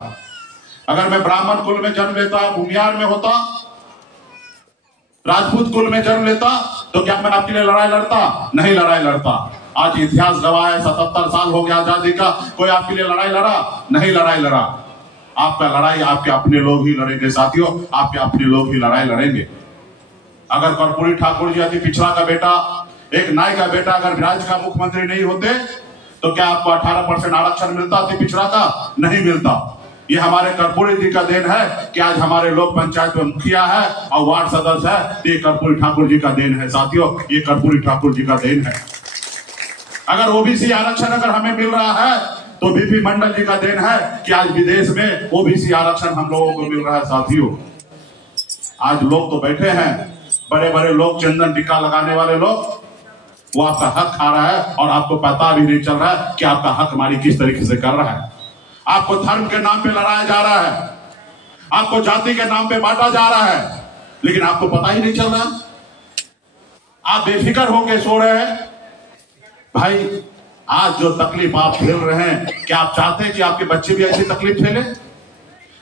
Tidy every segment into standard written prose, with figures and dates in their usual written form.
अगर मैं ब्राह्मण कुल में जन्म लेता, भूमियार में होता, राजपूत कुल में जन्म लेता, तो क्या मैं आपके लिए लड़ाई लड़ता? नहीं लड़ाई लड़ता। आज इतिहास गवाह है, 77 साल हो गया आजादी का, कोई आपके लिए लड़ाई लड़ा? नहीं लड़ाई लड़ा। आपका लड़ाई आपके अपने लोग ही लड़ेंगे साथियों, आपके अपने लोग ही लड़ाई लड़ेंगे। अगर कर्पूरी ठाकुर जी अति पिछड़ा का बेटा, एक नाई का बेटा अगर राज्य का मुख्यमंत्री नहीं होते तो क्या आपको 18% आरक्षण मिलता अति पिछड़ा का? नहीं मिलता। ये हमारे कर्पूरी जी का देन है कि आज हमारे लोग पंचायत में मुखिया है और वार्ड सदस्य है, ये कर्पूरी ठाकुर जी का देन है साथियों, ये कर्पूरी ठाकुर जी का देन है। अगर ओबीसी आरक्षण अगर हमें मिल रहा है तो बीपी मंडल जी का देन है कि आज विदेश में ओबीसी आरक्षण हम लोगों को मिल रहा है साथियों। आज लोग तो बैठे हैं, बड़े बड़े लोग, चंदन टिक्का लगाने वाले लोग, वो आपका हक खा रहा है और आपको पता भी नहीं चल रहा है कि आपका हक मारी किस तरीके से कर रहा है। आपको धर्म के नाम पे लड़ाया जा रहा है, आपको जाति के नाम पे बांटा जा रहा है, लेकिन आपको पता ही नहीं चल रहा। आप बेफिक्र होके सो रहे हैं। भाई आज जो तकलीफ आप झेल रहे हैं, क्या आप चाहते हैं कि आपके बच्चे भी ऐसी तकलीफ झेले?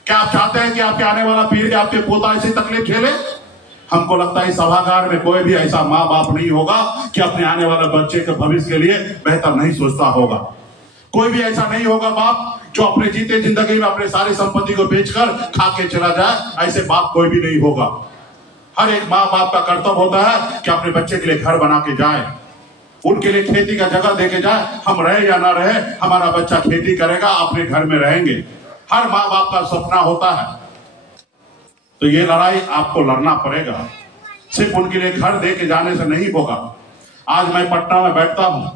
क्या आप चाहते हैं कि आपके आने वाला पीढ़ी, आपके पोता ऐसी तकलीफ झेले? हमको लगता है सभागार में कोई भी ऐसा माँ बाप नहीं होगा कि अपने आने वाले बच्चे के भविष्य के लिए बेहतर नहीं सोचता होगा। कोई भी ऐसा नहीं होगा बाप जो अपने जीते जिंदगी में अपने सारी संपत्ति को बेचकर खा के चला जाए, ऐसे बाप कोई भी नहीं होगा। हर एक माँ बाप का कर्तव्य होता है कि अपने बच्चे के लिए घर बना के जाए, उनके लिए खेती का जगह देके जाए। हम रहे या ना रहे, हमारा बच्चा खेती करेगा, अपने घर में रहेंगे, हर माँ बाप का सपना होता है। तो ये लड़ाई आपको लड़ना पड़ेगा, सिर्फ उनके लिए घर दे के जाने से नहीं होगा। आज मैं पटना में बैठता हूं,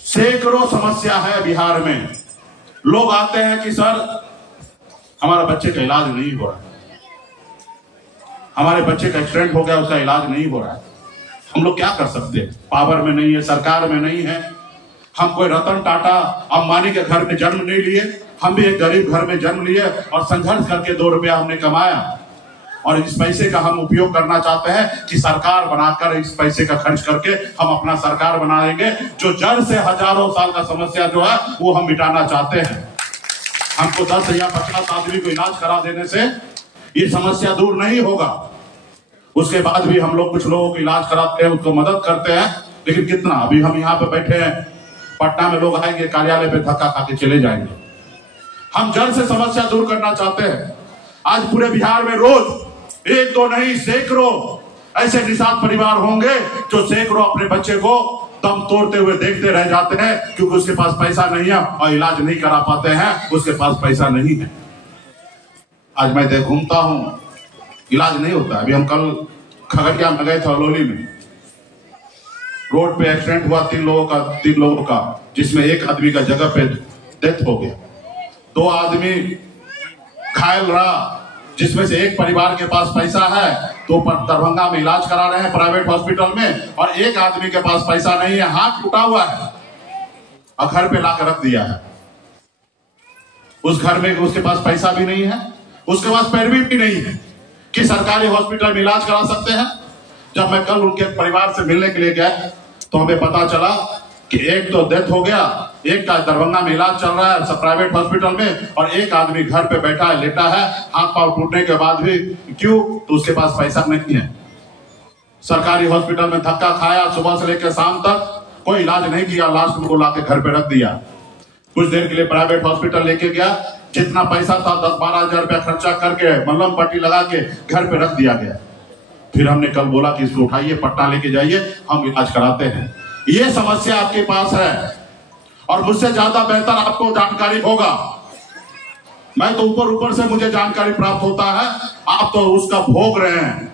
सैकड़ों समस्या है बिहार में। लोग आते हैं कि सर हमारा बच्चे का इलाज नहीं हो रहा है, हमारे बच्चे का एक्सीडेंट हो गया, उसका इलाज नहीं हो रहा है। हम लोग क्या कर सकते हैं? पावर में नहीं है, सरकार में नहीं है। हम कोई रतन टाटा अंबानी के घर में जन्म नहीं लिए, हम भी एक गरीब घर में जन्म लिए और संघर्ष करके 2 रुपया हमने कमाया और इस पैसे का हम उपयोग करना चाहते हैं कि सरकार बनाकर इस पैसे का खर्च करके हम अपना सरकार बनाएंगे, जो जड़ से हजारों साल का समस्या जो है वो हम मिटाना चाहते हैं। हमको 10 या 50 आदमी को इलाज करा देने से ये समस्या दूर नहीं होगा। उसके बाद भी हम लोग कुछ लोगों को इलाज कराते हैं, उसको मदद करते हैं, लेकिन कितना? अभी हम यहाँ पे बैठे हैं, पटना में लोग आएंगे, कार्यालय पे धक्का खा के चले जाएंगे। हम जड़ से समस्या दूर करना चाहते हैं। आज पूरे बिहार में रोज 1-2 नहीं सैकड़ों ऐसे निषाद परिवार होंगे जो सैकड़ों अपने बच्चे को दम तोड़ते हुए देखते रह जाते हैं, क्योंकि उसके पास पैसा नहीं है और इलाज नहीं करा पाते हैं, उसके पास पैसा नहीं है। आज मैं घूमता हूँ, इलाज नहीं होता। अभी हम कल खगड़िया में गए थे, अलोली में, रोड पे एक्सीडेंट हुआ 3 लोगों का, जिसमें एक आदमी का जगह पे डेथ हो गया, 2 आदमी घायल रहा, जिसमें से एक परिवार के पास पैसा है तो दरभंगा में इलाज करा रहे हैं प्राइवेट हॉस्पिटल में, और एक आदमी के पास पैसा नहीं है, हाथ टूटा हुआ है और घर पे लाकर रख दिया है। उस घर में उसके पास पैसा भी नहीं है, उसके पास पैरवी भी नहीं है कि सरकारी हॉस्पिटल में इलाज करा सकते हैं। जब मैं कल उनके परिवार से मिलने के लिए गया तो हमें पता चला कि एक तो डेथ हो गया, एक का दरभंगा में इलाज चल रहा है प्राइवेट हॉस्पिटल में, और एक आदमी घर पे बैठा है, लेटा है, हाथ पांव टूटने के बाद भी। क्यों? तो उसके पास पैसा नहीं है। सरकारी हॉस्पिटल में धक्का खाया, सुबह से लेकर शाम तक कोई इलाज नहीं किया, लास्ट में को लाके घर पे रख दिया। कुछ देर के लिए प्राइवेट हॉस्पिटल लेके गया, जितना पैसा था 10-12 हजार रुपया खर्चा करके मलहम पट्टी लगा के घर पे रख दिया गया। फिर हमने कल बोला कि इसको उठाइए, पटना लेके जाइए, हम इलाज कराते हैं। ये समस्या आपके पास है और मुझसे ज्यादा बेहतर आपको जानकारी होगा। मैं तो ऊपर से मुझे जानकारी प्राप्त होता है, आप तो उसका भोग रहे हैं,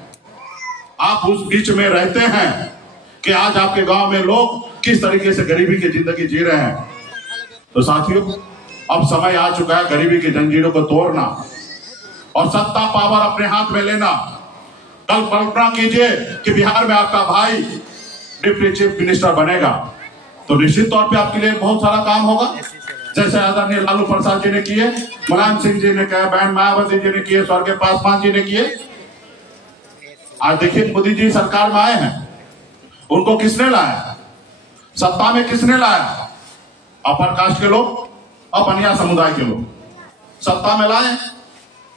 आप उस बीच में रहते हैं कि आज आपके गांव में लोग किस तरीके से गरीबी की जिंदगी जी रहे हैं। तो साथियों, अब समय आ चुका है गरीबी की जंजीरों को तोड़ना और सत्ता पावर अपने हाथ में लेना। कल कल्पना कीजिए कि बिहार में आपका भाई डिप्टी चीफ मिनिस्टर बनेगा, तो निश्चित तौर पे आपके लिए बहुत सारा काम होगा, जैसे आदरणीय लालू प्रसाद जी ने किए, मुलायम सिंह जी ने किया, बहन मायावती जी ने किए, स्वर्गीय पासवान जी ने किए। आज देखिए मोदी जी सरकार में आए हैं, उनको किसने लाया? सत्ता में किसने लाया? अपर कास्ट के लोग, और बनिया समुदाय के लोग सत्ता में लाए।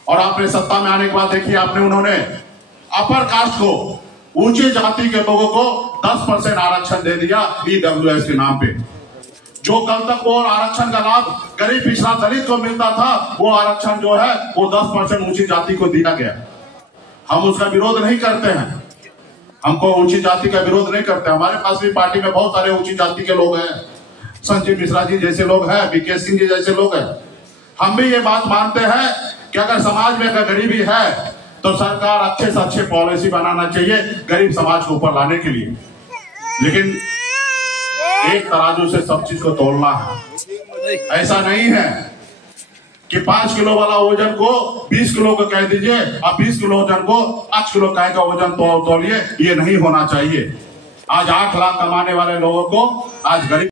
और आपने सत्ता में आने के बाद देखिए आपने उन्होंने अपर कास्ट को, ऊंची जाति के लोगों को 10% आरक्षण दे दिया ईडब्ल्यूएस के नाम पे। जो कल तक वो आरक्षण का लाभ गरीब पिछड़ा दलित को मिलता था, वो आरक्षण जो है वो 10% ऊंची जाति को दिया गया। हम उसका विरोध नहीं करते हैं, हमको ऊंची जाति का विरोध नहीं करते। हमारे पास भी पार्टी में बहुत सारे ऊंची जाति के लोग हैं, संजीव मिश्रा जी जैसे लोग हैं, बीके सिंह जी जैसे लोग हैं। हम भी ये बात मानते हैं कि अगर समाज में अगर गरीबी है तो सरकार अच्छे से अच्छे पॉलिसी बनाना चाहिए गरीब समाज को ऊपर लाने के लिए। लेकिन एक तराजू से सब चीज को तोलना है। ऐसा नहीं है कि 5 किलो वाला वजन को 20 किलो को कह दीजिए और 20 किलो वजन को 5 किलो का वजन तोलिए, ये नहीं होना चाहिए। आज 8 लाख कमाने वाले लोगों को आज गरीब